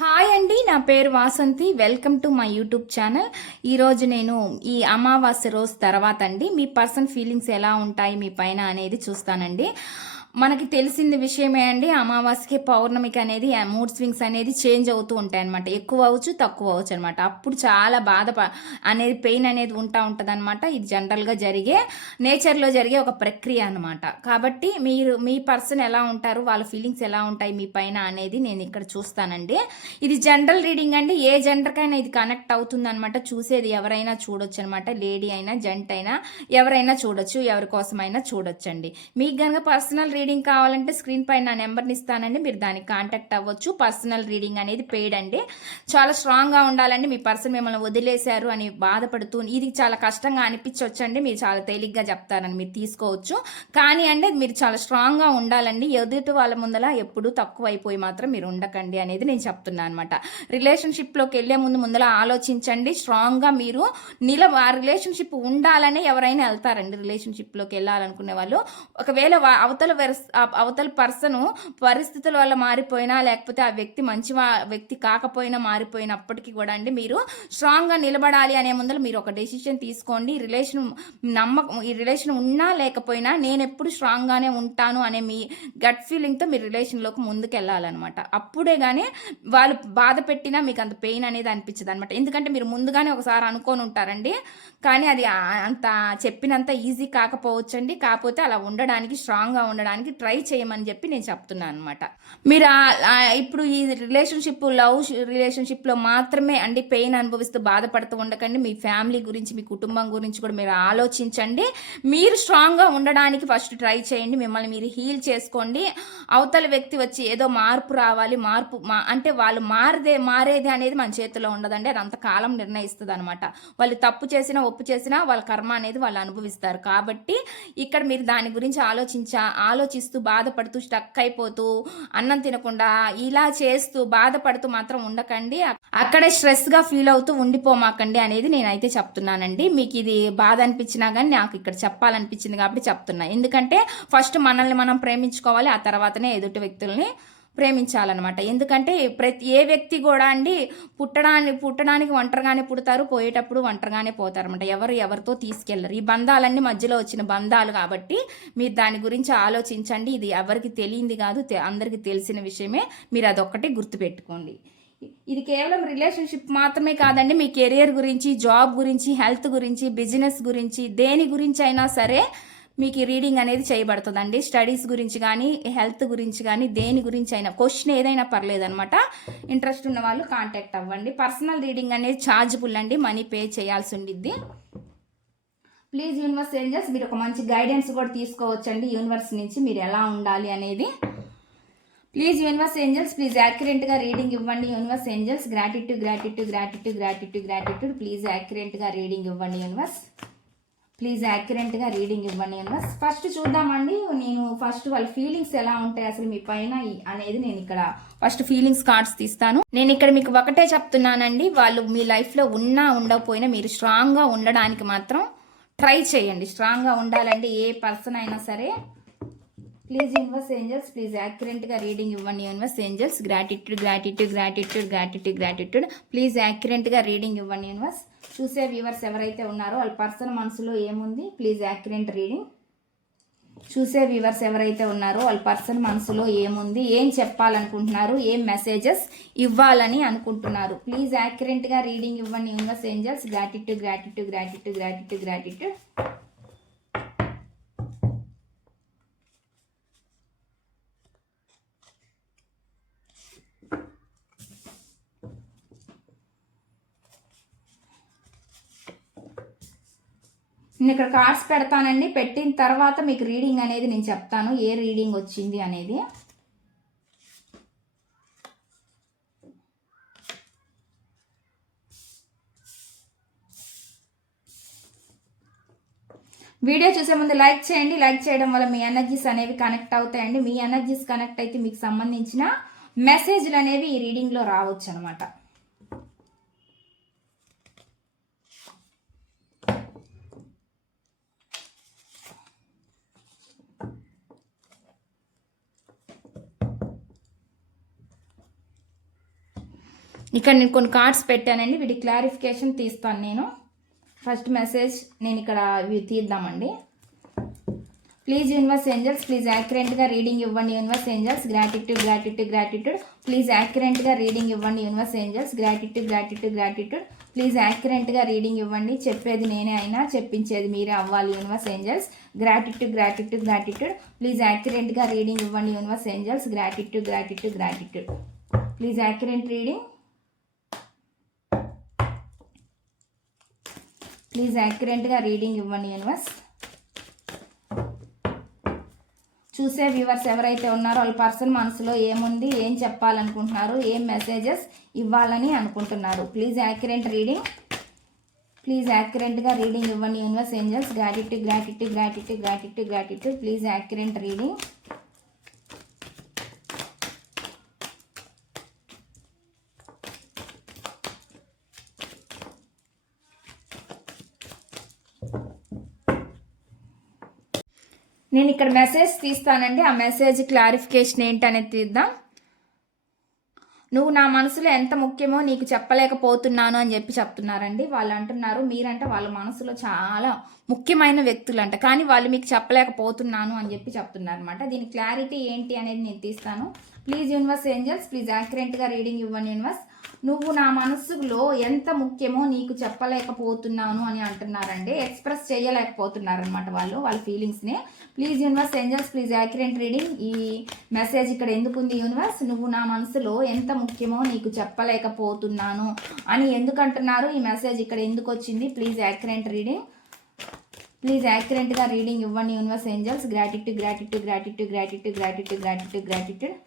Hi అండి. నా పేరు Vasanthi. Welcome to my YouTube channel. ఈరోజు నేను ఈ అమావాస్య రోజు తర్వాత అండి మీ పర్సన్ ఫీలింగ్స్ ఎలా ఉంటాయి మీ పైన అనేది చూస్తానండి. మనకి తెలిసింది విషయమే అండి. అమావాస్యకి పౌర్ణమికి అనేది మూడ్ స్వింగ్స్ అనేది చేంజ్ అవుతూ ఉంటాయి అనమాట. ఎక్కువ అవ్వచ్చు, తక్కువ అవ్వచ్చు అనమాట. అప్పుడు చాలా బాధ అనేది పెయిన్ అనేది ఉంటుంది అనమాట. ఇది జనరల్గా జరిగే నేచర్లో జరిగే ఒక ప్రక్రియ అనమాట. కాబట్టి మీ పర్సన్ ఎలా ఉంటారు, వాళ్ళ ఫీలింగ్స్ ఎలా ఉంటాయి మీ పైన అనేది నేను ఇక్కడ చూస్తానండి. ఇది జనరల్ రీడింగ్ అండి. ఏ జెండర్కైనా ఇది కనెక్ట్ అవుతుంది అనమాట. చూసేది ఎవరైనా చూడొచ్చు అనమాట. లేడీ అయినా జెంట్ అయినా ఎవరైనా చూడొచ్చు, ఎవరి కోసమైనా చూడొచ్చండి. మీకు కనుక పర్సనల్ రీడింగ్ కావాలంటే స్క్రీన్ పైన నా నెంబర్ని ఇస్తానండి. మీరు దానికి కాంటాక్ట్ అవ్వచ్చు. పర్సనల్ రీడింగ్ అనేది పెయిడ్ అండి. చాలా స్ట్రాంగ్గా ఉండాలండి. మీ పర్సన్ మిమ్మల్ని వదిలేశారు అని బాధపడుతూ ఇది చాలా కష్టంగా అనిపించవచ్చండి. మీరు చాలా తేలిగ్గా చెప్తారని మీరు తీసుకోవచ్చు. కానీ అంటే మీరు చాలా స్ట్రాంగ్గా ఉండాలండి. ఎదుటి వాళ్ళ ముందల ఎప్పుడూ తక్కువ అయిపోయి మాత్రం మీరు ఉండకండి అనేది నేను చెప్తున్నాను అనమాట. రిలేషన్షిప్లోకి వెళ్ళే ముందల ఆలోచించండి. స్ట్రాంగ్గా మీరు ఆ రిలేషన్షిప్ ఉండాలని ఎవరైనా వెళ్తారండి. రిలేషన్షిప్లోకి వెళ్ళాలనుకునే వాళ్ళు ఒకవేళ అవతల పర్సను పరిస్థితుల వల్ల మారిపోయినా, లేకపోతే ఆ వ్యక్తి మంచి వ్యక్తి కాకపోయినా మారిపోయినప్పటికీ కూడా అండి మీరు స్ట్రాంగ్గా నిలబడాలి అనే ముందర మీరు ఒక డెసిషన్ తీసుకోండి. ఈ రిలేషన్ ఉన్నా లేకపోయినా నేను ఎప్పుడు స్ట్రాంగ్గానే ఉంటాను అనే మీ గట్ ఫీలింగ్తో మీ రిలేషన్లోకి ముందుకు వెళ్ళాలన్నమాట. అప్పుడే కానీ వాళ్ళు బాధ పెట్టినా మీకు అంత పెయిన్ అనేది అనిపించదు అనమాట. ఎందుకంటే మీరు ముందుగానే ఒకసారి అనుకొని ఉంటారండి. కానీ అది అంత చెప్పినంత ఈజీ కాకపోవచ్చండి. కాకపోతే అలా ఉండడానికి, స్ట్రాంగ్గా ఉండడానికి ట్రై చేయమని చెప్పి నేను చెప్తున్నాను అనమాట. మీరు ఇప్పుడు ఈ లవ్ రిలేషన్షిప్లో మాత్రమే అండి పెయిన్ అనుభవిస్తూ బాధపడుతూ ఉండకండి. మీ ఫ్యామిలీ గురించి, మీ కుటుంబం గురించి కూడా మీరు ఆలోచించండి. మీరు స్ట్రాంగ్గా ఉండడానికి ఫస్ట్ ట్రై చేయండి. మిమ్మల్ని మీరు హీల్ చేసుకోండి. అవతల వ్యక్తి వచ్చి ఏదో మార్పు రావాలి, అంటే వాళ్ళు మారేది అనేది మన చేతిలో ఉండదండి. అది అంతకాలం నిర్ణయిస్తుంది అనమాట. వాళ్ళు తప్పు చేసినా, ఒప్పు చేసినా వాళ్ళ కర్మ అనేది వాళ్ళు అనుభవిస్తారు. కాబట్టి ఇక్కడ మీరు దాని గురించి ఆలోచిస్తూ బాధపడుతూ స్టక్ అయిపోతూ అన్నం తినకుండా ఇలా చేస్తూ బాధపడుతూ మాత్రం ఉండకండి. అక్కడే స్ట్రెస్గా ఫీల్ అవుతూ ఉండిపోమాకండి అనేది నేనైతే చెప్తున్నానండి. మీకు ఇది బాధ అనిపించినా కానీ నాకు ఇక్కడ చెప్పాలనిపించింది కాబట్టి చెప్తున్నా. ఎందుకంటే ఫస్ట్ మనల్ని మనం ప్రేమించుకోవాలి. ఆ తర్వాతనే ఎదుటి వ్యక్తుల్ని ప్రేమించాలన్నమాట. ఎందుకంటే ఏ వ్యక్తి కూడా అండి పుట్టడానికి ఒంటరిగానే పుడతారు, పోయేటప్పుడు ఒంటరిగానే పోతారన్నమాట. ఎవరితో తీసుకెళ్లరు. ఈ బంధాలన్నీ మధ్యలో వచ్చిన బంధాలు కాబట్టి మీరు దాని గురించి ఆలోచించండి. ఇది ఎవరికి తెలియంది కాదు, అందరికీ తెలిసిన విషయమే. మీరు అదొక్కటి గుర్తుపెట్టుకోండి. ఇది కేవలం రిలేషన్షిప్ మాత్రమే కాదండి. మీ కెరియర్ గురించి, జాబ్ గురించి, హెల్త్ గురించి, బిజినెస్ గురించి, దేని గురించి అయినా సరే మీకు ఈ రీడింగ్ అనేది చేయబడుతుందండి. స్టడీస్ గురించి కానీ, హెల్త్ గురించి కానీ, దేని గురించి అయినా క్వశ్చన్ ఏదైనా పర్లేదనమాట. ఇంట్రెస్ట్ ఉన్న వాళ్ళు కాంటాక్ట్ అవ్వండి. పర్సనల్ రీడింగ్ అనేది ఛార్జబుల్ అండి. మనీ పే చేయాల్సి ఉండిద్ది. ప్లీజ్ యూనివర్స్ ఏంజల్స్, మీరు ఒక మంచి గైడెన్స్ కూడా తీసుకోవచ్చండి యూనివర్స్ నుంచి, మీరు ఎలా ఉండాలి అనేది. ప్లీజ్ యూనివర్స్ ఏంజల్స్, ప్లీజ్ యాక్యురేట్గా రీడింగ్ ఇవ్వండి. Universe angels, gratitude gratitude gratitude gratitude gratitude. Please యాక్యురేట్గా రీడింగ్ ఇవ్వండి యూనివర్స్. ప్లీజ్ యాక్యురేట్గా రీడింగ్ ఇవ్వండి యూనివర్స్. ఫస్ట్ చూద్దామండి. నేను ఫస్ట్ వాళ్ళ ఫీలింగ్స్ ఎలా ఉంటాయి అసలు మీ పైన అనేది నేను ఇక్కడ ఫస్ట్ ఫీలింగ్స్ కార్డ్స్ తీస్తాను. నేను ఇక్కడ మీకు ఒకటే చెప్తున్నానండి. వాళ్ళు మీ లైఫ్లో ఉన్నా ఉండకపోయినా మీరు స్ట్రాంగ్గా ఉండడానికి మాత్రం ట్రై చేయండి. స్ట్రాంగ్గా ఉండాలండి ఏ పర్సన్ అయినా సరే. ప్లీజ్ యూనివర్స్ ఏంజల్స్, ప్లీజ్ యాక్యురేట్గా రీడింగ్ ఇవ్వండి universe angels. Gratitude gratitude gratitude gratitude gratitude. Please యాక్యురేట్గా రీడింగ్ ఇవ్వండి యూనివర్స్. చూసే వ్యూవర్స్ ఎవరైతే ఉన్నారో వాళ్ళ పర్సన్ మనసులో ఏముంది, ప్లీజ్ యాక్యురేట్ రీడింగ్. చూసే వ్యూవర్స్ ఎవరైతే ఉన్నారో వాళ్ళ పర్సన్ మనసులో ఏముంది, ఏం చెప్పాలనుకుంటున్నారు, ఏం మెసేజెస్ ఇవ్వాలని అనుకుంటున్నారు, ప్లీజ్ యాక్యురేట్గా రీడింగ్ ఇవ్వండి universe angels. Gratitude gratitude gratitude gratitude gratitude. నేను ఇక్కడ కార్డ్స్ పెడతానండి. పెట్టిన తర్వాత మీకు రీడింగ్ అనేది నేను చెప్తాను, ఏ రీడింగ్ వచ్చింది అనేది. వీడియో చూసే ముందు లైక్ చేయండి. లైక్ చేయడం వల్ల మీ ఎనర్జీస్ అనేవి కనెక్ట్ అవుతాయండి. మీ ఎనర్జీస్ కనెక్ట్ అయితే మీకు సంబంధించిన మెసేజ్లు అనేవి ఈ రీడింగ్లో రావచ్చు అనమాట. ఇక్కడ నేను కొన్ని కార్డ్స్ పెట్టానండి, వీటి క్లారిఫికేషన్ తీస్తాను నేను. ఫస్ట్ మెసేజ్ నేను ఇక్కడ ఇవి తీద్దామండి. ప్లీజ్ యూనివర్స్ ఏంజల్స్, ప్లీజ్ యాక్యురేట్గా రీడింగ్ ఇవ్వండి universe angels. Gratitude gratitude gratitude. Please యాక్యురేట్గా రీడింగ్ ఇవ్వండి universe angels. Gratitude gratitude gratitude. Please యాక్యురేట్గా రీడింగ్ ఇవ్వండి. చెప్పేది నేనే అయినా చెప్పించేది మీరే అవ్వాలి universe angels. Gratitude gratitude gratitude. Please యాక్యురేట్గా రీడింగ్ ఇవ్వండి universe angels. Gratitude gratitude gratitude. Please accurate reading. Please యాక్యురేట్గా రీడింగ్ ఇవ్వండి యూనివర్స్. చూసే వ్యూవర్స్ ఎవరైతే ఉన్నారో వాళ్ళ పర్సన్ మనసులో ఏముంది, ఏం చెప్పాలనుకుంటున్నారు, ఏం మెసేజెస్ ఇవ్వాలని అనుకుంటున్నారు. Please accurate reading. ప్లీజ్ యాక్యురేట్గా రీడింగ్ ఇవ్వండి universe angels. Gratitude gratitude gratitude gratitude gratitude. Please accurate reading. నేను ఇక్కడ మెసేజ్ తీస్తానండి, ఆ మెసేజ్ క్లారిఫికేషన్ ఏంటనేది తీద్దాం. నువ్వు నా మనసులో ఎంత ముఖ్యమో నీకు చెప్పలేకపోతున్నాను అని చెప్పి చెప్తున్నారండి. వాళ్ళు అంటున్నారు మీరంటే వాళ్ళ మనసులో చాలా ముఖ్యమైన వ్యక్తులు అంట, కానీ వాళ్ళు మీకు చెప్పలేకపోతున్నాను అని చెప్పి చెప్తున్నారు అనమాట. దీని క్లారిటీ ఏంటి అనేది నేను తీస్తాను. ప్లీజ్ యూనివర్స్ ఏంజల్స్, ప్లీజ్ యాక్యురేట్గా రీడింగ్ ఇవ్వండి యూనివర్స్. నువ్వు నా మనసులో ఎంత ముఖ్యమో నీకు చెప్పలేకపోతున్నాను అని అంటున్నారండి. ఎక్స్ప్రెస్ చేయలేకపోతున్నారు అనమాట వాళ్ళ ఫీలింగ్స్ని. Please universe angels, please accurate reading. ఈ మెసేజ్ ఇక్కడ ఎందుకుంది యూనివర్స్? నువ్వు నా మనసులో ఎంత ముఖ్యమో నీకు చెప్పలేకపోతున్నాను అని ఎందుకు అంటున్నారు? ఈ మెసేజ్ ఇక్కడ ఎందుకు వచ్చింది? Please accurate reading. ప్లీజ్ యాక్యురేట్గా రీడింగ్ ఇవ్వండి universe angels. Gratitude gratitude gratitude gratitude gratitude gratitude gratitude.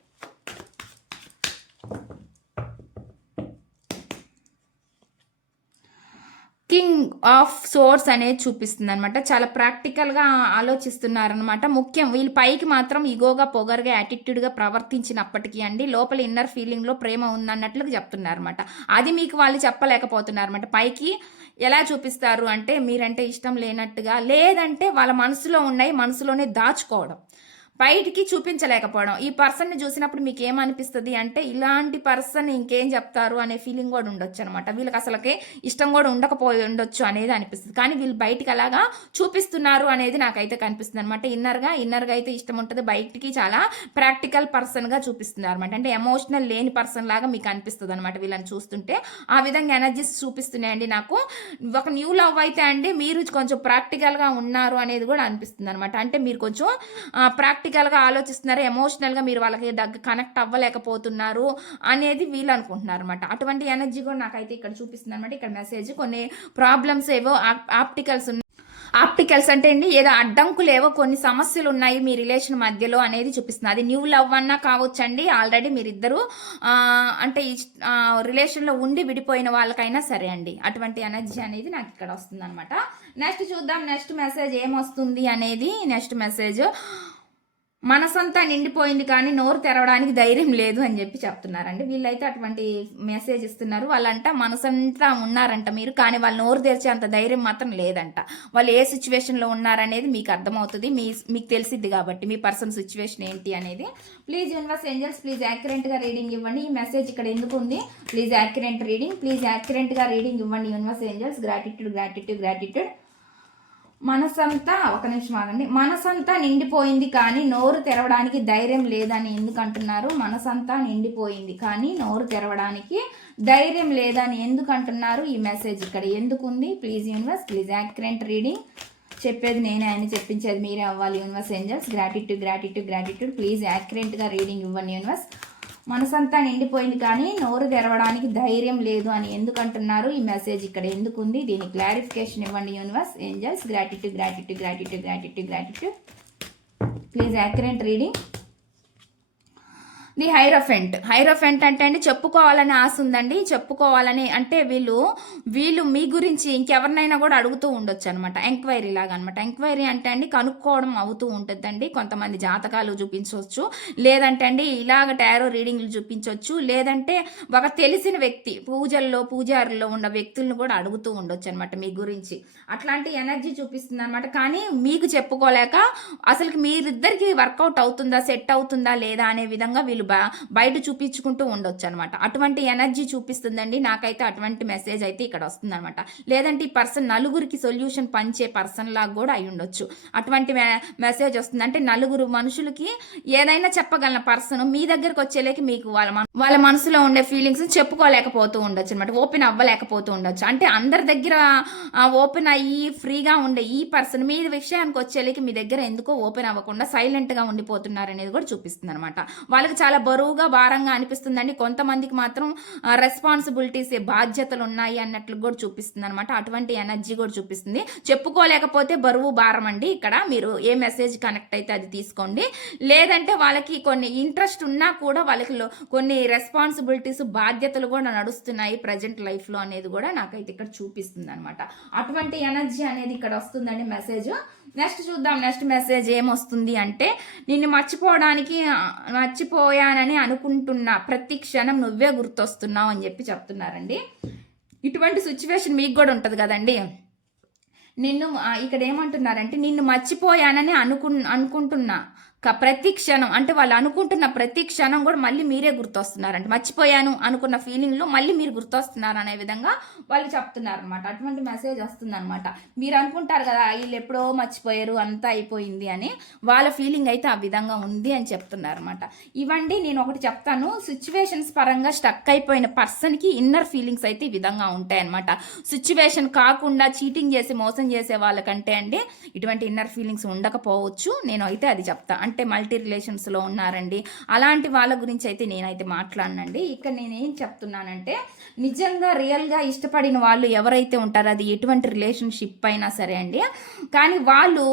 King of swords అనేది చూపిస్తుంది అనమాట. చాలా ప్రాక్టికల్గా ఆలోచిస్తున్నారనమాట. ముఖ్యం వీళ్ళు పైకి మాత్రం ఇగోగా పొగరుగా యాటిట్యూడ్గా ప్రవర్తించినప్పటికీ అండి, లోపల ఇన్నర్ ఫీలింగ్లో ప్రేమ ఉందన్నట్లుగా చెప్తున్నారు అనమాట. అది మీకు వాళ్ళు చెప్పలేకపోతున్నారు అనమాట. పైకి ఎలా చూపిస్తారు అంటే మీరంటే ఇష్టం లేనట్టుగా, లేదంటే వాళ్ళ మనసులో ఉన్నాయి మనసులోనే దాచుకోవడం, బయటికి చూపించలేకపోవడం. ఈ పర్సన్ని చూసినప్పుడు మీకు ఏమనిపిస్తుంది అంటే ఇలాంటి పర్సన్ ఇంకేం చెప్తారు అనే ఫీలింగ్ కూడా ఉండొచ్చు అనమాట. వీళ్ళకి అసలుకే ఇష్టం కూడా ఉండకపోయి ఉండొచ్చు అనేది అనిపిస్తుంది, కానీ వీళ్ళు బయటికి అలాగా చూపిస్తున్నారు అనేది నాకైతే కనిపిస్తుంది అనమాట. ఇన్నర్గా అయితే ఇష్టం ఉంటుంది, బయటికి చాలా ప్రాక్టికల్ పర్సన్గా చూపిస్తున్నారు అనమాట. అంటే ఎమోషనల్ లేని పర్సన్ లాగా మీకు అనిపిస్తుంది అనమాట వీళ్ళని చూస్తుంటే. ఆ విధంగా ఎనర్జీస్ చూపిస్తున్నాయండి నాకు. ఒక న్యూ లవ్ అయితే అండి మీరు కొంచెం ప్రాక్టికల్గా ఉన్నారు అనేది కూడా అనిపిస్తుంది అనమాట. అంటే మీరు కొంచెం ప్రాక్టికల్గా ఆలోచిస్తున్నారు, ఎమోషనల్గా మీరు వాళ్ళకి కనెక్ట్ అవ్వలేకపోతున్నారు అనేది వీళ్ళు అనుకుంటున్నారు అనమాట. అటువంటి ఎనర్జీ కూడా నాకైతే ఇక్కడ చూపిస్తుంది అనమాట. ఇక్కడ మెసేజ్ కొన్ని ప్రాబ్లమ్స్ ఏవో ఆప్టికల్స్ అంటే అండి ఏదో అడ్డంకులు ఏవో కొన్ని సమస్యలు ఉన్నాయి మీ రిలేషన్ మధ్యలో అనేది చూపిస్తుంది. అది న్యూ లవ్ అన్నా కావచ్చండి, ఆల్రెడీ మీరిద్దరు అంటే రిలేషన్లో ఉండి విడిపోయిన వాళ్ళకైనా సరే అండి. అటువంటి ఎనర్జీ అనేది నాకు ఇక్కడ వస్తుంది అనమాట. నెక్స్ట్ చూద్దాం నెక్స్ట్ మెసేజ్ ఏమొస్తుంది అనేది. నెక్స్ట్ మెసేజ్ మనసంతా నిండిపోయింది కానీ నోరు తెరవడానికి ధైర్యం లేదు అని చెప్పి చెప్తున్నారండి. వీళ్ళైతే అటువంటి మెసేజ్ ఇస్తున్నారు. వాళ్ళంట మనసంతా ఉన్నారంట మీరు, కానీ వాళ్ళు నోరు తెరిచే అంత ధైర్యం మాత్రం లేదంట. వాళ్ళు ఏ సిచ్యువేషన్లో ఉన్నారనేది మీకు అర్థమవుతుంది, మీకు తెలిసిద్ది కాబట్టి మీ పర్సన్ సిచ్యువేషన్ ఏంటి అనేది. ప్లీజ్ యూనివర్స్ ఏంజల్స్, ప్లీజ్ యాక్యురేట్గా రీడింగ్ ఇవ్వండి. ఈ మెసేజ్ ఇక్కడ ఎందుకు ఉంది? Please accurate reading. ప్లీజ్ యాక్యురేట్గా రీడింగ్ ఇవ్వండి universe angels. Gratitude gratitude gratitude. మనసంతా ఒక నిమిషం ఆగండి. మనసంతా నిండిపోయింది కానీ నోరు తెరవడానికి ధైర్యం లేదని ఎందుకు అంటున్నారు? మనసంతా నిండిపోయింది కానీ నోరు తెరవడానికి ధైర్యం లేదని ఎందుకు అంటున్నారు? ఈ మెసేజ్ ఇక్కడ ఎందుకు ఉంది? Please universe, please accurate reading. చెప్పేది నేనే ఆయన చెప్పించేది మీరే అవ్వాలి universe angels. Gratitude gratitude gratitude. Please యాక్యురేట్గా రీడింగ్ ఇవ్వండి యూనివర్స్. మనసంతా నిండిపోయింది కానీ నోరు తెరవడానికి ధైర్యం లేదు అని ఎందుకు అంటున్నారు? ఈ మెసేజ్ ఇక్కడ ఎందుకు ఉంది? దీని క్లారిఫికేషన్ ఇవ్వండి universe angels. Gratitude gratitude gratitude gratitude gratitude. Please accurate reading. The hierophant అంటే అండి చెప్పుకోవాలని ఆశ ఉందండి. చెప్పుకోవాలని అంటే వీళ్ళు మీ గురించి ఇంకెవరినైనా కూడా అడుగుతూ ఉండొచ్చు అనమాట. ఎంక్వైరీ లాగా అనమాట. ఎంక్వైరీ అంటే అండి కనుక్కోవడం అవుతూ ఉంటుందండి. కొంతమంది జాతకాలు చూపించవచ్చు, లేదంటే అండి ఇలాగ టారో రీడింగ్లు చూపించవచ్చు, లేదంటే ఒక తెలిసిన వ్యక్తి పూజారుల్లో ఉన్న వ్యక్తులను కూడా అడుగుతూ ఉండొచ్చు అనమాట మీ గురించి. అట్లాంటి ఎనర్జీ చూపిస్తుంది అనమాట. కానీ మీకు చెప్పుకోలేక అసలు మీరిద్దరికి వర్కౌట్ అవుతుందా, సెట్ అవుతుందా లేదా అనే విధంగా వీళ్ళు వీళ్ళు బయట చూపించుకుంటూ ఉండొచ్చు అనమాట. అటువంటి ఎనర్జీ చూపిస్తుందండి నాకైతే. అటువంటి మెసేజ్ అయితే ఇక్కడ వస్తుంది అనమాట. లేదంటే ఈ పర్సన్ నలుగురికి సొల్యూషన్ పంచే పర్సన్ లాగా కూడా అయి ఉండొచ్చు. అటువంటి మెసేజ్ వస్తుంది. అంటే నలుగురు మనుషులకి ఏదైనా చెప్పగలన పర్సన్ మీ దగ్గరకు వచ్చేలేకి మీకు వాళ్ళ మనసులో ఉండే ఫీలింగ్స్ చెప్పుకోలేకపోతూ ఉండొచ్చు అనమాట. ఓపెన్ అవ్వలేకపోతూ ఉండొచ్చు. అంటే అందరి దగ్గర ఓపెన్ అయ్యి ఫ్రీగా ఉండే ఈ పర్సన్ మీ విషయానికి వచ్చేలేకి మీ దగ్గర ఎందుకో ఓపెన్ అవ్వకుండా సైలెంట్గా ఉండిపోతున్నారు అనేది కూడా చూపిస్తుంది అనమాట. వాళ్ళకి చాలా బరువుగా భారంగా అనిపిస్తుందండి. కొంతమందికి మాత్రం రెస్పాన్సిబిలిటీస్ బాధ్యతలు ఉన్నాయి అన్నట్లు కూడా చూపిస్తుంది అనమాట. అటువంటి ఎనర్జీ కూడా చూపిస్తుంది. చెప్పుకోలేకపోతే బరువు భారం అండి. ఇక్కడ మీరు ఏ మెసేజ్ కనెక్ట్ అయితే అది తీసుకోండి. లేదంటే వాళ్ళకి కొన్ని ఇంట్రెస్ట్ ఉన్నా కూడా వాళ్ళకి కొన్ని రెస్పాన్సిబిలిటీస్ బాధ్యతలు కూడా నడుస్తున్నాయి ప్రజెంట్ లైఫ్లో అనేది కూడా నాకైతే ఇక్కడ చూపిస్తుంది అనమాట. అటువంటి ఎనర్జీ అనేది ఇక్కడ వస్తుందండి మెసేజ్. నెక్స్ట్ చూద్దాం. నెక్స్ట్ మెసేజ్ ఏమొస్తుంది అంటే, నిన్ను మర్చిపోయానని అనుకుంటున్నా, ప్రతి క్షణం నువ్వే గుర్తొస్తున్నావు అని చెప్పి చెప్తున్నారండి. ఇటువంటి సిచ్యువేషన్ మీకు కూడా ఉంటుంది కదండి. ఇక్కడ ఏమంటున్నారంటే, నిన్ను మర్చిపోయానని అనుకుంటున్నా ప్రతి క్షణం, అంటే వాళ్ళు అనుకుంటున్న ప్రతి క్షణం కూడా మళ్ళీ మీరే గుర్తొస్తున్నారంట. మర్చిపోయాను అనుకున్న ఫీలింగ్లో మళ్ళీ మీరు గుర్తొస్తున్నారు అనే విధంగా వాళ్ళు చెప్తున్నారు అనమాట. అటువంటి మెసేజ్ వస్తుంది అనమాట. మీరు అనుకుంటారు కదా వీళ్ళు ఎప్పుడో మర్చిపోయారు అంతా అయిపోయింది అని, వాళ్ళ ఫీలింగ్ అయితే ఆ విధంగా ఉంది అని చెప్తున్నారు అనమాట. ఇవండి నేను ఒకటి చెప్తాను. సిచ్యువేషన్స్ పరంగా స్టక్ అయిపోయిన పర్సన్కి ఇన్నర్ ఫీలింగ్స్ అయితే ఈ విధంగా ఉంటాయన్నమాట. సిచ్యువేషన్ కాకుండా చీటింగ్ చేసి మోసం చేసే వాళ్ళకంటే అండి ఇటువంటి ఇన్నర్ ఫీలింగ్స్ ఉండకపోవచ్చు. నేను అయితే అది చెప్తా. అంటే మల్టీ రిలేషన్స్లో ఉన్నారండి, అలాంటి వాళ్ళ గురించి అయితే నేనైతే మాట్లాడనండి. ఇక్కడ నేనేం చెప్తున్నానంటే, నిజంగా రియల్గా ఇష్టపడిన వాళ్ళు ఎవరైతే ఉంటారో అది ఎటువంటి రిలేషన్షిప్ అయినా సరే అండి, కానీ వాళ్ళు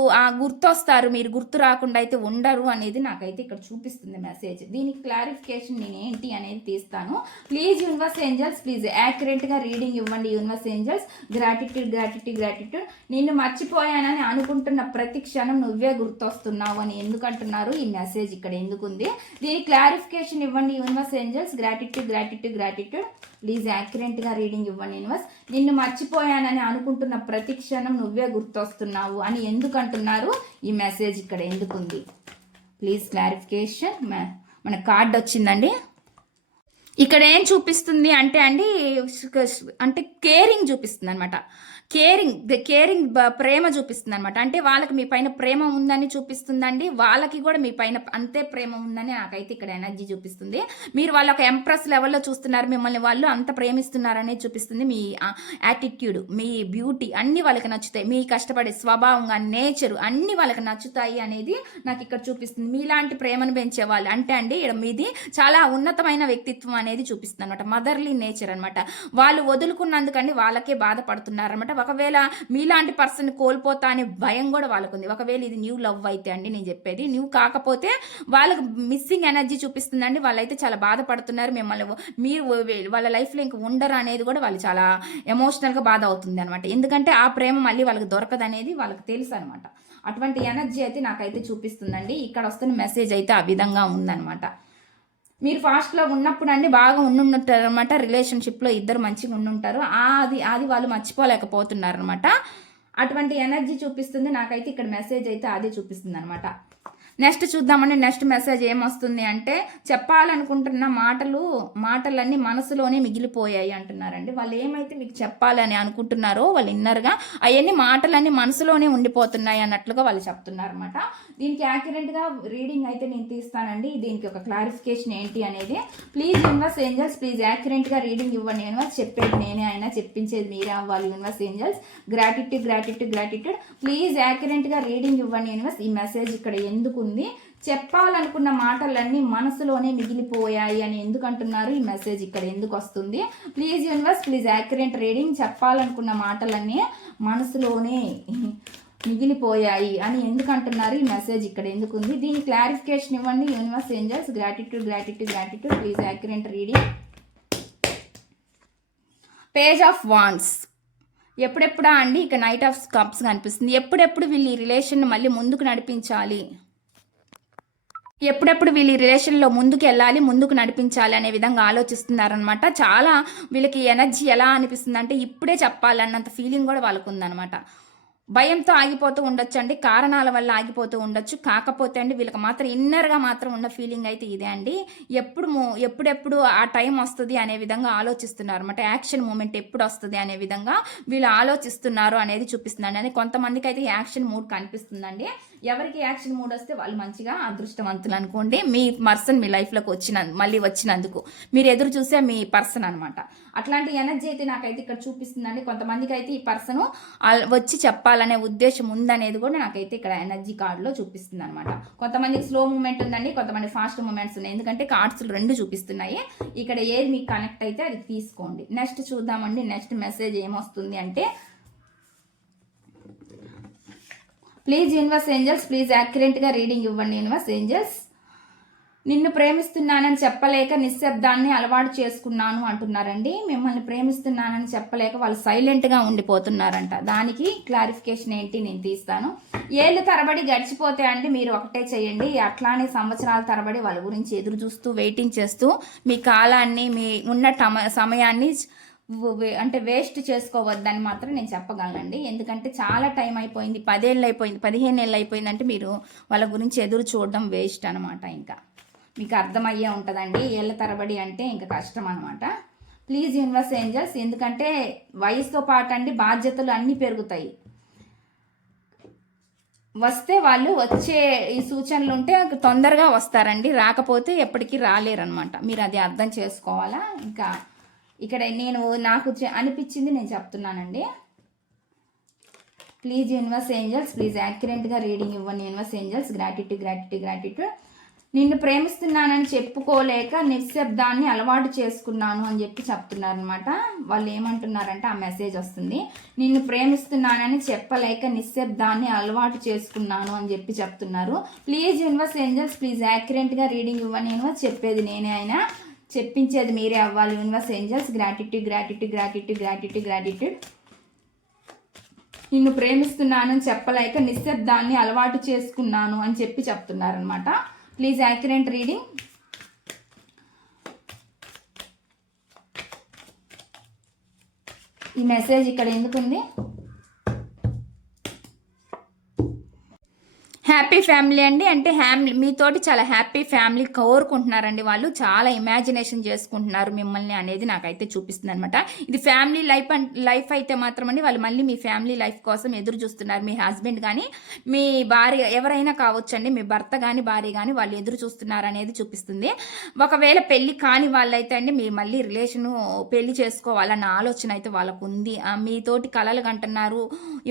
గుర్తొస్తారు, మీరు గుర్తు రాకుండా అయితే ఉండరు అనేది నాకైతే ఇక్కడ చూపిస్తుంది మెసేజ్. దీనికి క్లారిఫికేషన్ నేను ఏంటి అనేది తీస్తాను. ప్లీజ్ యూనివర్స్ ఏంజల్స్, ప్లీజ్ యాక్యురేట్గా రీడింగ్ ఇవ్వండి universe angels. Gratitude gratitude gratitude. నిన్ను మర్చిపోయానని అనుకుంటున్న ప్రతి క్షణం నువ్వే గుర్తొస్తున్నావు అని ఎందుకంటున్నారు ఈ మెసేజ్ ఇక్కడ ఎందుకుంది? దీనికి క్లారిఫికేషన్ ఇవ్వండి universe angels. Gratitude gratitude gratitude. Please యాక్యురేట్గా రీడింగ్ ఇవ్వండి యూనివర్స్. నిన్ను మర్చిపోయానని అనుకుంటున్న ప్రతి క్షణం నువ్వే గుర్తొస్తున్నావు అని ఎందుకంటున్నారు ఈ మెసేజ్ ఇక్కడ ఎందుకుంది? Please clarification. మన కార్డ్ వచ్చిందండి. ఇక్కడ ఏం చూపిస్తుంది అంటే అండి, అంటే కేరింగ్ చూపిస్తుంది అనమాట. కేరింగ్ ప్రేమ చూపిస్తుంది అనమాట. అంటే వాళ్ళకి మీ పైన ప్రేమ ఉందని చూపిస్తుందండి. వాళ్ళకి కూడా మీ పైన అంతే ప్రేమ ఉందని నాకైతే ఇక్కడ ఎనర్జీ చూపిస్తుంది. మీరు వాళ్ళ ఒక ఎంప్రెస్ లెవెల్లో చూస్తున్నారు, మిమ్మల్ని వాళ్ళు అంత ప్రేమిస్తున్నారనేది చూపిస్తుంది. మీ యాటిట్యూడ్, మీ బ్యూటీ అన్నీ వాళ్ళకి నచ్చుతాయి. మీ కష్టపడే స్వభావంగా నేచర్ అన్నీ వాళ్ళకి నచ్చుతాయి అనేది నాకు ఇక్కడ చూపిస్తుంది. మీలాంటి ప్రేమను పెంచే వాళ్ళు అంటే అండి మీది చాలా ఉన్నతమైన వ్యక్తిత్వం అనేది చూపిస్తుంది అనమాట. మదర్లీ నేచర్ అనమాట. వాళ్ళు వదులుకున్నందుకండి వాళ్ళకే బాధపడుతున్నారు అనమాట. ఒకవేళ మీలాంటి పర్సన్ కోల్పోతా అనే భయం కూడా వాళ్ళకు ఉంది. ఒకవేళ ఇది న్యూ లవ్ అయితే అండి, నేను చెప్పేది న్యూ కాకపోతే వాళ్ళకి మిస్సింగ్ ఎనర్జీ చూపిస్తుందండి. వాళ్ళైతే చాలా బాధపడుతున్నారు. మిమ్మల్ని మీరు వాళ్ళ లైఫ్లో ఇంక ఉండరు అనేది కూడా వాళ్ళు చాలా ఎమోషనల్గా బాధ అవుతుంది అనమాట. ఎందుకంటే ఆ ప్రేమ మళ్ళీ వాళ్ళకి దొరకదు అనేది వాళ్ళకి తెలుసు అనమాట. అటువంటి ఎనర్జీ అయితే నాకైతే చూపిస్తుందండి. ఇక్కడ వస్తున్న మెసేజ్ అయితే ఆ విధంగా ఉందన్నమాట. మీరు ఫాస్ట్లో ఉన్నప్పుడు అండి బాగా ఉండుంటారు అనమాట. రిలేషన్షిప్లో ఇద్దరు మంచిగా ఉండుంటారు. అది వాళ్ళు మర్చిపోలేకపోతున్నారు అనమాట. అటువంటి ఎనర్జీ చూపిస్తుంది నాకైతే ఇక్కడ మెసేజ్ అయితే అదే చూపిస్తుంది అనమాట. నెక్స్ట్ చూద్దామండి. నెక్స్ట్ మెసేజ్ ఏమొస్తుంది అంటే, చెప్పాలనుకుంటున్న మాటలన్నీ మనసులోనే మిగిలిపోయాయి అంటున్నారండి. వాళ్ళు ఏమైతే మీకు చెప్పాలని అనుకుంటున్నారో వాళ్ళు ఇన్నర్గా అవన్నీ మాటలన్నీ మనసులోనే ఉండిపోతున్నాయి అన్నట్లుగా వాళ్ళు చెప్తున్నారు అనమాట. దీనికి యాక్యురేట్గా రీడింగ్ అయితే నేను తీస్తానండి. దీనికి ఒక క్లారిఫికేషన్ ఏంటి అనేది ప్లీజ్ యూనివర్స్ ఏంజల్స్, ప్లీజ్ యాక్యురేట్గా రీడింగ్ ఇవ్వండి యూనివర్స్. చెప్పేది నేనే అయినా చెప్పించేది మీరే అవ్వాలి universe angels. Gratitude gratitude gratitude. Please యాక్యురేట్గా రీడింగ్ ఇవ్వండి యూనివర్స్. ఈ మెసేజ్ ఇక్కడ ఎందుకు ఉంది? చెప్పాలనుకున్న మాటలన్నీ మనసులోనే మిగిలిపోయాయి అని ఎందుకు అంటున్నారు? ఈ మెసేజ్ ఇక్కడ ఎందుకు వస్తుంది? Please universe, please accurate reading. చెప్పాలనుకున్న మాటలన్నీ మనసులోనే మిగిలిపోయాయి అని ఎందుకు అంటున్నారు? ఈ మెసేజ్ ఇక్కడ ఎందుకు ఉంది? దీని క్లారిఫికేషన్ ఇవ్వండి universe angels. Gratitude gratitude gratitude. Please accurate reading. Page of wands. ఎప్పుడెప్పుడా అండి ఇక నైట్ ఆఫ్ కప్స్ కనిపిస్తుంది. ఎప్పుడెప్పుడు వీళ్ళు ఈ రిలేషన్ మళ్ళీ ముందుకు నడిపించాలి, ఎప్పుడెప్పుడు వీళ్ళు ఈ రిలేషన్లో ముందుకు వెళ్ళాలి, ముందుకు నడిపించాలి అనే విధంగా ఆలోచిస్తున్నారనమాట. చాలా వీళ్ళకి ఎనర్జీ ఎలా అనిపిస్తుంది అంటే ఇప్పుడే చెప్పాలన్నంత ఫీలింగ్ కూడా వాళ్ళకు ఉందనమాట. భయంతో ఆగిపోతూ ఉండొచ్చండి. కారణాల వల్ల ఆగిపోతూ ఉండొచ్చు. కాకపోతే అండి వీళ్ళకి మాత్రం ఇన్నర్‌గా మాత్రం ఉన్న ఫీలింగ్ అయితే ఇదే అండి. ఎప్పుడెప్పుడు ఆ టైం వస్తది అనే విధంగా ఆలోచిస్తున్నారన్నమాట. యాక్షన్ మూమెంట్ ఎప్పుడొస్తది అనే విధంగా వీళ్ళు ఆలోచిస్తున్నారు అనేది చూపిస్తుందండి. అని కొంతమందికైతే యాక్షన్ మూడ్ కనిపిస్తుందండి. ఎవరికి యాక్షన్ మూడ్ వస్తే వాళ్ళు మంచిగా అదృష్టవంతులు అనుకోండి. మీ పర్సన్ మీ లైఫ్‌లోకి మళ్ళీ వచ్చినందుకు. మీరు ఎదురు చూసే మీ పర్సన్ అనమాట. అట్లాంటి ఎనర్జీ అయితే నాకైతే ఇక్కడ చూపిస్తుందండి. కొంతమందికైతే ఈ పర్సను వచ్చి చెప్పాలనే ఉద్దేశం ఉందనేది కూడా నాకైతే ఇక్కడ ఎనర్జీ కార్డులో చూపిస్తుంది అనమాట. కొంతమందికి స్లో మూమెంట్ ఉందండి, కొంతమంది ఫాస్ట్ మూమెంట్స్ ఉన్నాయి. ఎందుకంటే కార్డ్స్ రెండు చూపిస్తున్నాయి. ఇక్కడ ఏది మీకు కనెక్ట్ అయితే అది తీసుకోండి. నెక్స్ట్ చూద్దామండి. నెక్స్ట్ మెసేజ్ ఏమొస్తుంది అంటే, ప్లీజ్ యూనివర్స్ ఏంజల్స్, ప్లీజ్ యాక్యురేట్గా రీడింగ్ ఇవ్వండి యూనివర్స్ ఏంజల్స్. నిన్ను ప్రేమిస్తున్నానని చెప్పలేక నిశ్శబ్దాన్ని అలవాటు చేసుకున్నాను అంటున్నారండి. మిమ్మల్ని ప్రేమిస్తున్నానని చెప్పలేక వాళ్ళు సైలెంట్గా ఉండిపోతున్నారంట. దానికి క్లారిఫికేషన్ ఏంటి నేను తీస్తాను. ఏళ్ళు తరబడి గడిచిపోతే అండి మీరు ఒకటే చేయండి. అట్లానే సంవత్సరాల తరబడి వాళ్ళ గురించి ఎదురు చూస్తూ వెయిటింగ్ చేస్తూ మీ కాలాన్ని మీ ఉన్న సమయాన్ని అంటే వేస్ట్ చేసుకోవద్దని మాత్రం నేను చెప్పగలనండి. ఎందుకంటే చాలా టైం అయిపోయింది, 10 ఏళ్ళు అయిపోయింది, 15 ఏళ్ళు అయిపోయిందంటే మీరు వాళ్ళ గురించి ఎదురు చూడడం వేస్ట్ అనమాట. ఇంకా మీకు అర్థమయ్యే ఉంటుందండి. ఏళ్ళ తరబడి అంటే ఇంకా కష్టం అనమాట. ప్లీజ్ యూనివర్స్ ఏంజల్స్, ఎందుకంటే వయసుతో పాటు అండి బాధ్యతలు అన్నీ పెరుగుతాయి. వస్తే వాళ్ళు వచ్చే ఈ సూచనలు ఉంటే తొందరగా వస్తారండి, రాకపోతే ఎప్పటికీ రాలేరనమాట. మీరు అది అర్థం చేసుకోవాలా. ఇంకా ఇక్కడ నాకు అనిపించింది నేను చెప్తున్నానండి. ప్లీజ్ యూనివర్స్ ఏంజల్స్, ప్లీజ్ యాక్యురేట్గా రీడింగ్ ఇవ్వండి యూనివర్స్ ఏంజల్స్. గ్రాటిట్యూడ్. నిన్ను ప్రేమిస్తున్నానని చెప్పుకోలేక నిశ్శబ్దాన్ని అలవాటు చేసుకున్నాను అని చెప్పి చెప్తున్నారనమాట. వాళ్ళు ఏమంటున్నారంటే, ఆ మెసేజ్ వస్తుంది, నిన్ను ప్రేమిస్తున్నానని చెప్పలేక నిశ్శబ్దాన్ని అలవాటు చేసుకున్నాను అని చెప్పి చెప్తున్నారు. ప్లీజ్ యూనివర్స్ ఏంజల్స్, ప్లీజ్ యాక్యురేట్గా రీడింగ్ ఇవ్వండి యూనివర్స్. చెప్పేది నేనే అయినా చెప్పించేది మీరే అవ్వాలి యూనివర్స్ ఏంజల్స్. గ్రాటిట్యూడ్. నిన్ను ప్రేమిస్తున్నానని చెప్పలేక నిశ్శబ్దాన్ని అలవాటు చేసుకున్నాను అని చెప్పి చెప్తున్నారనమాట. Please accurate reading. ఈ మెసేజ్ ఇక్కడ ఎందుకుంది? హ్యాపీ ఫ్యామిలీ అండి. అంటే మీతోటి చాలా హ్యాపీ ఫ్యామిలీ కోరుకుంటున్నారండి. వాళ్ళు చాలా ఇమాజినేషన్ చేసుకుంటున్నారు మిమ్మల్ని అనేది నాకైతే చూపిస్తుంది అనమాట. ఇది ఫ్యామిలీ లైఫ్ అయితే మాత్రం అండి వాళ్ళు మళ్ళీ మీ ఫ్యామిలీ లైఫ్ కోసం ఎదురు చూస్తున్నారు. మీ హస్బెండ్ కానీ మీ భార్య ఎవరైనా కావచ్చండి, మీ భర్త కానీ భార్య కానీ వాళ్ళు ఎదురు చూస్తున్నారు అనేది చూపిస్తుంది. ఒకవేళ పెళ్ళి కాని వాళ్ళైతే అండి మీరు మళ్ళీ పెళ్లి చేసుకోవాలన్న ఆలోచన అయితే వాళ్ళకు ఉంది. మీతోటి కలలు కంటున్నారు,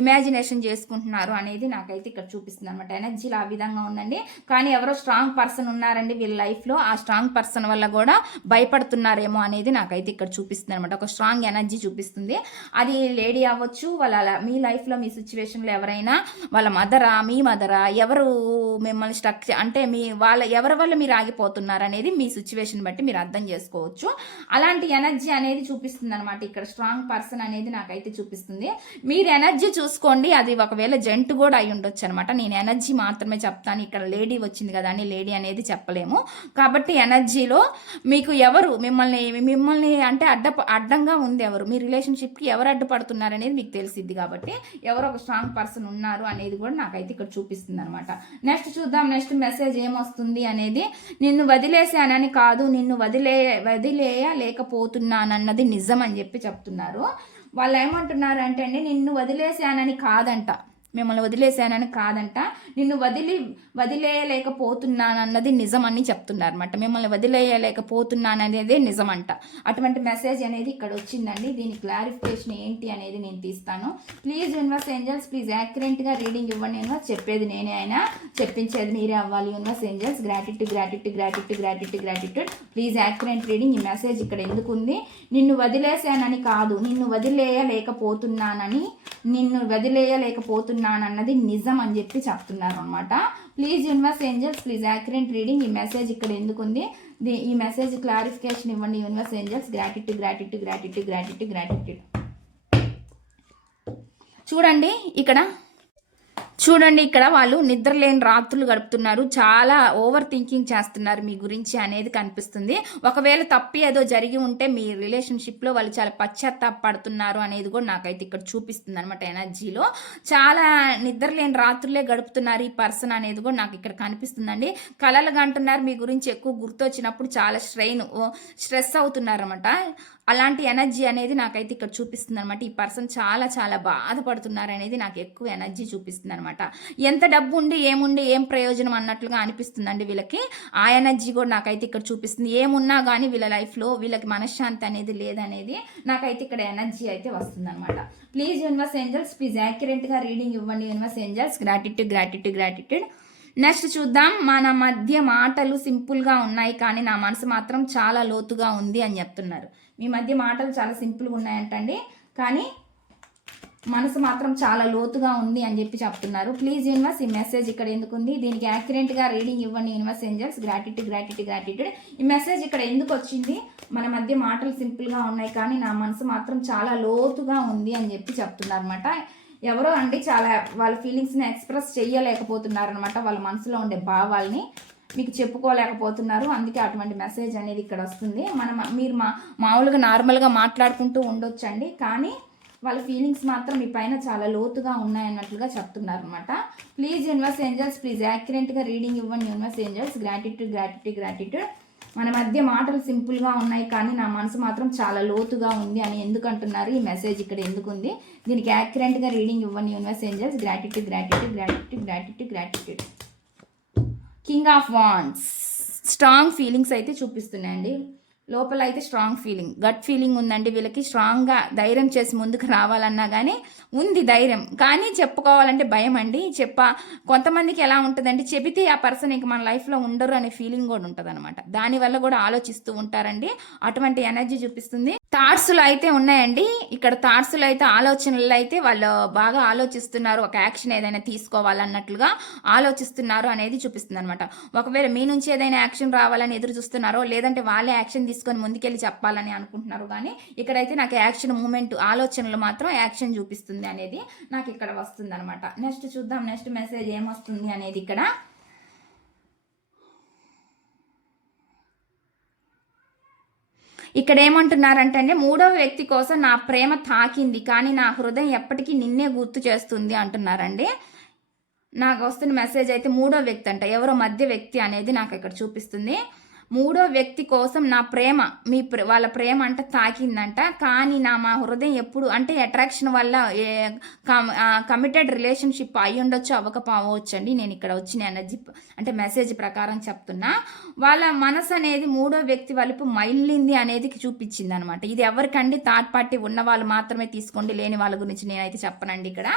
ఇమాజినేషన్ చేసుకుంటున్నారు అనేది నాకైతే ఇక్కడ చూపిస్తుంది అనమాట. ఎనర్జీలో ఆ విధంగా ఉందండి. కానీ ఎవరో స్ట్రాంగ్ పర్సన్ ఉన్నారండి వీళ్ళ లైఫ్లో. ఆ స్ట్రాంగ్ పర్సన్ వల్ల కూడా భయపడుతున్నారేమో అనేది నాకైతే ఇక్కడ చూపిస్తుంది అనమాట. ఒక స్ట్రాంగ్ ఎనర్జీ చూపిస్తుంది. అది లేడీ అవ్వచ్చు, మీ లైఫ్లో మీ సిచ్యువేషన్లో ఎవరైనా వాళ్ళ మదరా, మీ మదరా, ఎవరు మిమ్మల్ని అంటే ఎవరి వల్ల మీరు ఆగిపోతున్నారు అనేది మీ సిచ్యువేషన్ బట్టి మీరు అర్థం చేసుకోవచ్చు. అలాంటి ఎనర్జీ అనేది చూపిస్తుంది అనమాట. ఇక్కడ స్ట్రాంగ్ పర్సన్ అనేది నాకైతే చూపిస్తుంది. మీరు ఎనర్జీ చూసుకోండి. అది ఒకవేళ జంటు కూడా అయి ఉండొచ్చు అనమాట. నేను ఎనర్జీ మాత్రమే చెప్తాను. ఇక్కడ లేడీ వచ్చింది కదా అని లేడీ అనేది చెప్పలేము. కాబట్టి ఎనర్జీలో మీకు ఎవరు మిమ్మల్ని అంటే అడ్డంగా ఉంది, ఎవరు మీ రిలేషన్షిప్కి ఎవరు అడ్డుపడుతున్నారు అనేది మీకు తెలిసిద్ది. కాబట్టి ఎవరో ఒక స్ట్రాంగ్ పర్సన్ ఉన్నారు అనేది కూడా నాకైతే ఇక్కడ చూపిస్తుంది అనమాట. నెక్స్ట్ చూద్దాం. నెక్స్ట్ మెసేజ్ ఏమొస్తుంది అనేది, నిన్ను వదిలేసానని కాదు, నిన్ను వదిలేయలేకపోతున్నానన్నది నిజం అని చెప్పి చెప్తున్నారు. వాళ్ళు ఏమంటున్నారు అంటే అండి, నిన్ను వదిలేసానని కాదంట, మిమ్మల్ని వదిలేసానని కాదంట, నిన్ను వదిలేయలేకపోతున్నానన్నది నిజం అని చెప్తున్నారు అనమాట. మిమ్మల్ని వదిలేయలేకపోతున్నాను అనేది నిజమంట. అటువంటి మెసేజ్ అనేది ఇక్కడ వచ్చిందండి. దీని క్లారిఫికేషన్ ఏంటి అనేది నేను తీస్తాను. ప్లీజ్ యూనివర్స్ ఏంజల్స్, ప్లీజ్ యాక్యురేట్గా రీడింగ్ ఇవ్వండి యూనివర్స్. చెప్పేది నేనే అయినా చెప్పించేది మీరే అవ్వాలి universe angels. Gratitude. Please accurate reading. ఈ మెసేజ్ ఇక్కడ ఎందుకు ఉంది? నిన్ను వదిలేసానని కాదు, నిన్ను వదిలేయలేకపోతున్నానన్నది నిజం అని చెప్పి చెప్తున్నారు అనమాట. Please universe angels, please accurate reading. ఈ మెసేజ్ ఇక్కడ ఎందుకు ఉంది? ఈ మెసేజ్ క్లారిఫికేషన్ ఇవ్వండి యూనివర్స్ ఏంజల్స్. గ్రాటిట్యూడ్. చూడండి ఇక్కడ చూడండి, ఇక్కడ వాళ్ళు నిద్రలేని రాత్రులు గడుపుతున్నారు. చాలా ఓవర్ థింకింగ్ చేస్తున్నారు మీ గురించి అనేది కనిపిస్తుంది. ఒకవేళ తప్పు ఏదో జరిగి ఉంటే మీ రిలేషన్షిప్లో వాళ్ళు చాలా పశ్చాత్తాపడుతున్నారు అనేది కూడా నాకైతే ఇక్కడ చూపిస్తుంది అనమాట. ఎనర్జీలో చాలా నిద్రలేని రాత్రులే గడుపుతున్నారు ఈ పర్సన్ అనేది కూడా నాకు ఇక్కడ కనిపిస్తుందండి. కలలు కంటున్నారు, మీ గురించి ఎక్కువ గుర్తొచ్చినప్పుడు చాలా స్ట్రెస్ అవుతున్నారు అనమాట. అలాంటి ఎనర్జీ అనేది నాకైతే ఇక్కడ చూపిస్తుంది అనమాట. ఈ పర్సన్ చాలా చాలా బాధపడుతున్నారు అనేది నాకు ఎక్కువ ఎనర్జీ చూపిస్తుంది అనమాట. ఎంత డబ్బు ఉండి ఏం ప్రయోజనం అన్నట్లుగా అనిపిస్తుందండి వీళ్ళకి. ఆ ఎనర్జీ కూడా నాకైతే ఇక్కడ చూపిస్తుంది. ఏమున్నా కానీ వీళ్ళ లైఫ్లో వీళ్ళకి మనశ్శాంతి అనేది లేదనేది నాకైతే ఇక్కడ ఎనర్జీ అయితే వస్తుంది అనమాట. ప్లీజ్ యూనివర్స్ ఏంజల్స్, ప్లీజ్ యాక్యురేట్గా రీడింగ్ ఇవ్వండి యూనివర్స్ ఏంజల్స్. గ్రాటిట్యూడ్. నెక్స్ట్ చూద్దాం. మన మధ్య మాటలు సింపుల్గా ఉన్నాయి కానీ నా మనసు మాత్రం చాలా లోతుగా ఉంది అని చెప్తున్నారు. మీ మధ్య మాటలు చాలా సింపుల్గా ఉన్నాయంటండి, కానీ మనసు మాత్రం చాలా లోతుగా ఉంది అని చెప్పి చెప్తున్నారు. ప్లీజ్ యూనివర్స్, ఈ మెసేజ్ ఇక్కడ ఎందుకు ఉంది, దీనికి యాక్యురేట్గా రీడింగ్ ఇవ్వండి యూనివర్స్ ఏంజల్స్. గ్రాటిట్యూడ్. ఈ మెసేజ్ ఇక్కడ ఎందుకు వచ్చింది, మన మధ్య మాటలు సింపుల్గా ఉన్నాయి కానీ నా మనసు మాత్రం చాలా లోతుగా ఉంది అని చెప్పి చెప్తున్నారు అనమాట. ఎవరో అండి చాలా వాళ్ళ ఫీలింగ్స్ని ఎక్స్ప్రెస్ చేయలేకపోతున్నారు అనమాట. వాళ్ళ మనసులో ఉండే భావాల్ని మీకు చెప్పుకోలేకపోతున్నారు. అందుకే అటువంటి మెసేజ్ అనేది ఇక్కడ వస్తుంది. మీరు మామూలుగా నార్మల్గా మాట్లాడుకుంటూ ఉండొచ్చండి, కానీ వాళ్ళ ఫీలింగ్స్ మాత్రం మీ పైన చాలా లోతుగా ఉన్నాయన్నట్లుగా చెప్తున్నారు అనమాట. ప్లీజ్ యూనివర్స్ ఏంజల్స్, ప్లీజ్ యాక్యురేట్గా రీడింగ్ ఇవ్వండి యూనివర్స్ ఏంజల్స్. గ్రాటిట్యూడ్. మన మధ్య మాటలు సింపుల్గా ఉన్నాయి కానీ నా మనసు మాత్రం చాలా లోతుగా ఉంది అని ఎందుకు అంటున్నారు, ఈ మెసేజ్ ఇక్కడ ఎందుకు ఉంది, దీనికి యాక్యురేట్గా రీడింగ్ ఇవ్వండి universe angels. Gratitude. King of wands. Strong feelings అయితే చూపిస్తున్నాయండి. లోపల అయితే స్ట్రాంగ్ ఫీలింగ్, గట్ ఫీలింగ్ ఉందండి వీళ్ళకి. స్ట్రాంగ్గా ధైర్యం చేసి ముందుకు రావాలన్నా కానీ ఉంది ధైర్యం, కానీ చెప్పుకోవాలంటే భయం అండి. కొంతమందికి ఎలా ఉంటుందంటే చెబితే ఆ పర్సన్ ఇంక మన లైఫ్లో ఉండరు అనే ఫీలింగ్ కూడా ఉంటుంది అనమాట. దానివల్ల కూడా ఆలోచిస్తూ ఉంటారండి. అటువంటి ఎనర్జీ చూపిస్తుంది. థాట్స్లో అయితే ఉన్నాయండి. ఇక్కడ థాట్స్లో అయితే ఆలోచనలు అయితే వాళ్ళు బాగా ఆలోచిస్తున్నారు. ఒక యాక్షన్ ఏదైనా తీసుకోవాలన్నట్లుగా ఆలోచిస్తున్నారు అనేది చూపిస్తుంది అనమాట. ఒకవేళ మీ నుంచి ఏదైనా యాక్షన్ రావాలని ఎదురు చూస్తున్నారో, లేదంటే వాళ్ళే యాక్షన్ తీసుకొని ముందుకెళ్ళి చెప్పాలని అనుకుంటున్నారు, కానీ ఇక్కడైతే నాకు యాక్షన్ మూమెంట్ ఆలోచనలు మాత్రం యాక్షన్ చూపిస్తుంది అనేది నాకు ఇక్కడ వస్తుంది అనమాట. నెక్స్ట్ చూద్దాం, నెక్స్ట్ మెసేజ్ ఏమొస్తుంది అనేది. ఇక్కడ ఏమంటున్నారంటే మూడవ వ్యక్తి కోసం నా ప్రేమ తాకింది కానీ నా హృదయం ఎప్పటికీ నిన్నే గుర్తు చేస్తుంది అంటున్నారండి. నాకు వస్తున్న మెసేజ్ అయితే మూడో వ్యక్తి అంట, ఎవరో మధ్య వ్యక్తి అనేది నాకు ఇక్కడ చూపిస్తుంది. మూడో వ్యక్తి కోసం నా ప్రేమ వాళ్ళ ప్రేమ అంటే తాకిందంట, కానీ మా హృదయం ఎప్పుడు అంటే అట్రాక్షన్ వల్ల కమిటెడ్ రిలేషన్షిప్ అయి ఉండొచ్చు, అవ్వకపోవచ్చు అండి. నేను ఇక్కడ వచ్చిన ఎనర్జీ అంటే మెసేజ్ ప్రకారం చెప్తున్నా. వాళ్ళ మనసు అనేది మూడో వ్యక్తి వైపు మైలింది అనేది చూపించింది అనమాట. ఇది ఎవరికండి, థర్డ్ పార్టీ ఉన్న వాళ్ళు మాత్రమే తీసుకోండి, లేని వాళ్ళ గురించి నేనైతే చెప్పనండి. ఇక్కడ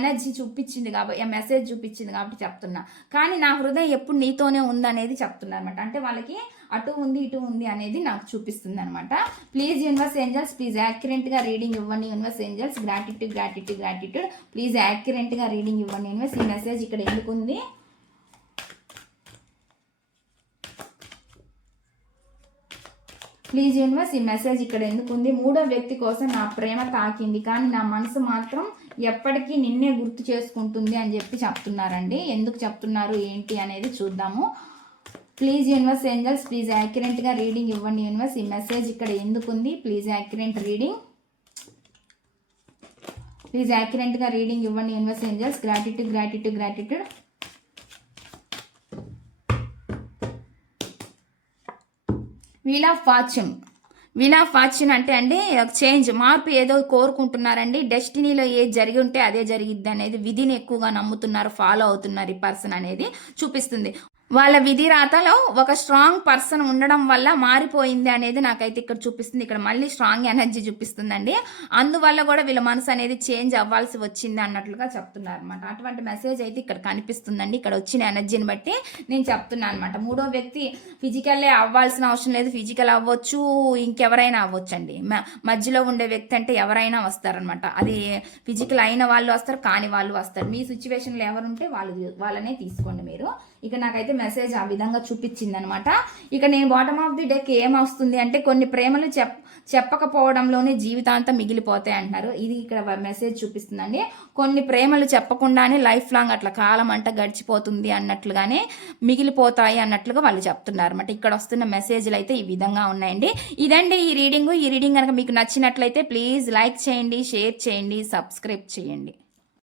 ఎనర్జీ చూపించింది కాబట్టి, మెసేజ్ చూపించింది కాబట్టి చెప్తున్నా. కానీ నా హృదయం ఎప్పుడు నీతోనే ఉందనేది చెప్తున్నా అనమాట. అంటే వాళ్ళకి అటు ఉంది ఇటు ఉంది అనేది నాకు చూపిస్తుంది అనమాట. ప్లీజ్ యూనివర్స్ ఏంజల్స్, ప్లీజ్ యాక్యురేట్గా రీడింగ్ ఇవ్వండి యూనివర్స్ ఏంజల్స్. గ్రాటిట్యూడ్. ప్లీజ్ యాక్యురేట్గా రీడింగ్ ఇవ్వండి యూనివర్స్. ఈ మెసేజ్ ఇక్కడ ఎందుకు ఉంది, ప్లీజ్ యూనివర్స్ ఈ మెసేజ్ ఇక్కడ ఎందుకు ఉంది. మూడో వ్యక్తి కోసం నా ప్రేమ తాకింది కానీ నా మనసు మాత్రం ఎప్పటికీ నిన్నే గుర్తు చేసుకుంటుంది అని చెప్పి చెప్తున్నారండి. ఎందుకు చెప్తున్నారు ఏంటి అనేది చూద్దాము. ప్లీజ్ యూనివర్స్ ఏంజల్స్, ప్లీజ్ యాక్యురేట్గా రీడింగ్ ఇవ్వండి యూనివర్స్. ఈ మెసేజ్ ఇక్కడ ఎందుకు ఉంది, ప్లీజ్ యాక్యురేట్ రీడింగ్, ప్లీజ్ యాక్యురేట్గా రీడింగ్ ఇవ్వండి universe angels. Gratitude. Wheel of fortune అంటే అండి చేంజ్, మార్పు ఏదో కోరుకుంటున్నారండి. డెస్టినీలో ఏది జరిగి ఉంటే అదే జరిగిద్ది అనేది విధిని ఎక్కువగా నమ్ముతున్నారు, ఫాలో అవుతున్నారు ఈ పర్సన్ అనేది చూపిస్తుంది. వాళ్ళ విధి రాతలో ఒక స్ట్రాంగ్ పర్సన్ ఉండడం వల్ల మారిపోయింది అనేది నాకైతే ఇక్కడ చూపిస్తుంది. ఇక్కడ మళ్ళీ స్ట్రాంగ్ ఎనర్జీ చూపిస్తుందండి. అందువల్ల కూడా వీళ్ళ మనసు అనేది చేంజ్ అవ్వాల్సి వచ్చింది అన్నట్లుగా చెప్తున్నారు అనమాట. అటువంటి మెసేజ్ అయితే ఇక్కడ కనిపిస్తుందండి. ఇక్కడ వచ్చిన ఎనర్జీని బట్టి నేను చెప్తున్నాను అనమాట. మూడో వ్యక్తి ఫిజికల్లే అవ్వాల్సిన అవసరం లేదు, ఫిజికల్ అవ్వచ్చు, ఇంకెవరైనా అవ్వచ్చు అండి. మధ్యలో ఉండే వ్యక్తి అంటే ఎవరైనా వస్తారనమాట. అది ఫిజికల్ అయిన వాళ్ళు వస్తారు, కాని వాళ్ళు వస్తారు. మీ సిచ్యువేషన్లో ఎవరుంటే వాళ్ళనే తీసుకోండి మీరు. ఇక నాకైతే మెసేజ్ ఆ విధంగా చూపించింది అనమాట. ఇక నేను బాటమ్ ఆఫ్ ది డేకి ఏమొస్తుంది అంటే కొన్ని ప్రేమలు చెప్పకపోవడంలోనే జీవితాంతం మిగిలిపోతాయి అంటున్నారు. ఇది ఇక్కడ మెసేజ్ చూపిస్తుందండి. కొన్ని ప్రేమలు చెప్పకుండానే లైఫ్ లాంగ్ అట్లా కాలం అంట గడిచిపోతుంది అన్నట్లుగానే మిగిలిపోతాయి అన్నట్లుగా వాళ్ళు చెప్తున్నారు అనమాట. ఇక్కడ వస్తున్న మెసేజ్లు అయితే ఈ విధంగా ఉన్నాయండి. ఇదండి ఈ రీడింగ్ కనుక మీకు నచ్చినట్లయితే ప్లీజ్ లైక్ చేయండి, షేర్ చేయండి, సబ్స్క్రైబ్ చేయండి.